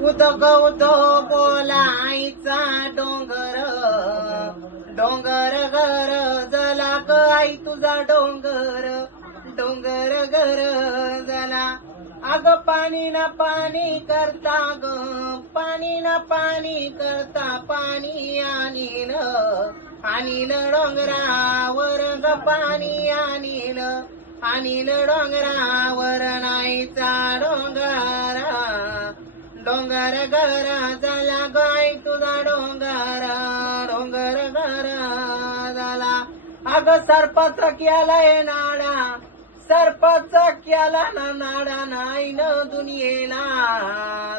उदक उदो बोला आईचा डोंगर, डोंगर घर जला ग आई तुझा डोंगर, डोंगर घर जला. अग पाणी ना पाणी करता ग, पाणी ना पाणी करता पाणी आणीन, आणीन डोंगरावर ग पाणी आणीन, आणीन डोंगरावर नाहीचा डोंगरा, डोंगर घर झाला गाय तुझा डोंगर, डोंगर घर झाला. अग सरपच केलाय नाडा, सरपच केला ना नाडा नाही न दुनियेला,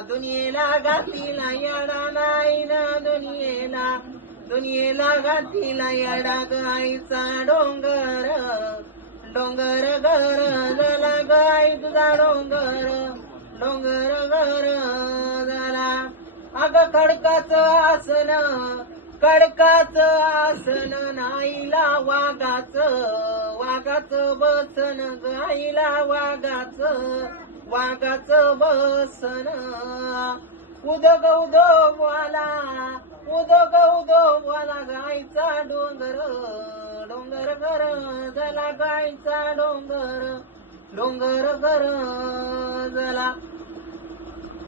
दुनियेला घातीला येडा नाही न दुनियेला, दुनियेला घातीला येडा गायचा डोंगर, डोंगर घर झाला गाय तुझा डोंगर, डोंगर घर झाला. अग खडकाचं आसन, खडकाचं आसन नाईला वाघाचं, वाघाचं बसन गाईला वाघाचं, वाघाचं बसन. उदग उदो वाला, उदग उदो वाला गायचा डोंगर, डोंगर घर झाला गायचा डोंगर, डोंगर घर झाला.